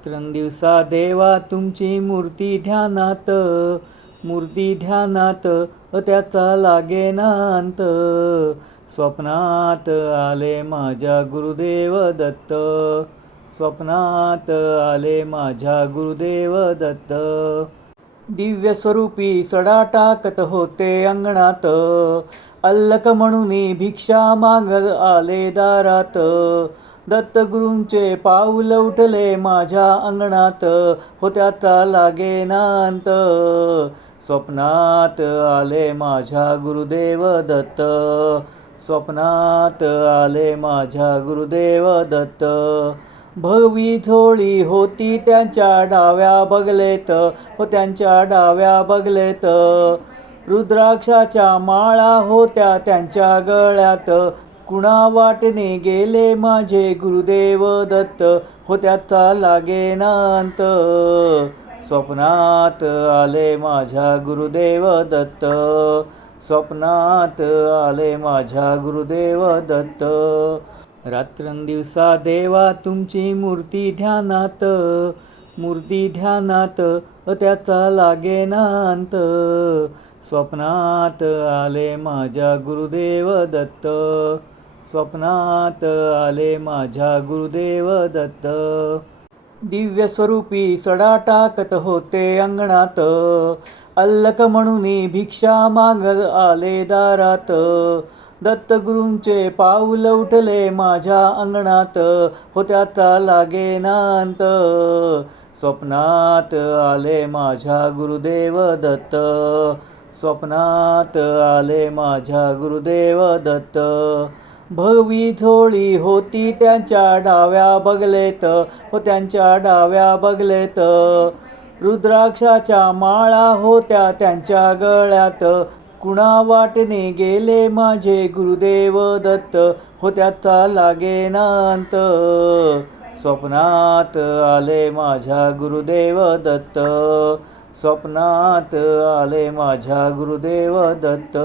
रात्रंदिवसा देवा तुमची मूर्ती ध्यानात त्याचा लागेना अंत. स्वप्नात आले माझ्या गुरुदेव दत्त, स्वप्नात आले माझ्या गुरुदेव दत्त. दिव्य स्वरूपी सडा टाकत होते अंगणात, अल्लक म्हणून भिक्षा मागत आले दारात. दत्तगुरूंचे पाऊल उठले माझ्या अंगणात, त्याचा लागेना अंत. स्वप्नात आले माझ्या गुरुदेव दत्त, स्वप्नात आले माझ्या गुरुदेव दत्त. भगवी झोळी होती त्यांच्या डाव्या बगलेत, त्यांच्या डाव्या बगलेत. रुद्राक्षाच्या माळा होत्या त्यांच्या गळ्यात, कुणा वाटणे गेले माझे गुरुदेव दत्त, त्याचा लागेना अंत. स्वप्नात आले माझ्या गुरुदेव दत्त, स्वप्नात आले माझ्या गुरुदेव दत्त. रात्रंदिवसा देवा तुमची मूर्ती ध्यानात त्याचा लागेना अंत. स्वप्नात आले माझ्या गुरुदेव दत्त, स्वप्नात आले माझ्या गुरुदेव दत्त. दिव्य स्वरूपी सडा टाकत होते अंगणात, अल्लक म्हणून भिक्षा मागत आले दारात. दत्तगुरूंचे पाऊल उठले माझ्या अंगणात, त्याचा लागेना अंत. स्वप्नात आले माझ्या गुरुदेव दत्त, स्वप्नात आले माझ्या गुरुदेव दत्त. भगवी झोळी होती त्यांच्या डाव्या बगलेत, त्यांच्या डाव्या बगलेत. रुद्राक्षाच्या माळा होत्या त्यांच्या गळ्यात, कुणा वाटणे गेले माझे गुरुदेव दत्त, त्याचा लागेना अंत. स्वप्नात आले माझ्या गुरुदेव दत्त, स्वप्नात आले माझ्या गुरुदेव दत्त.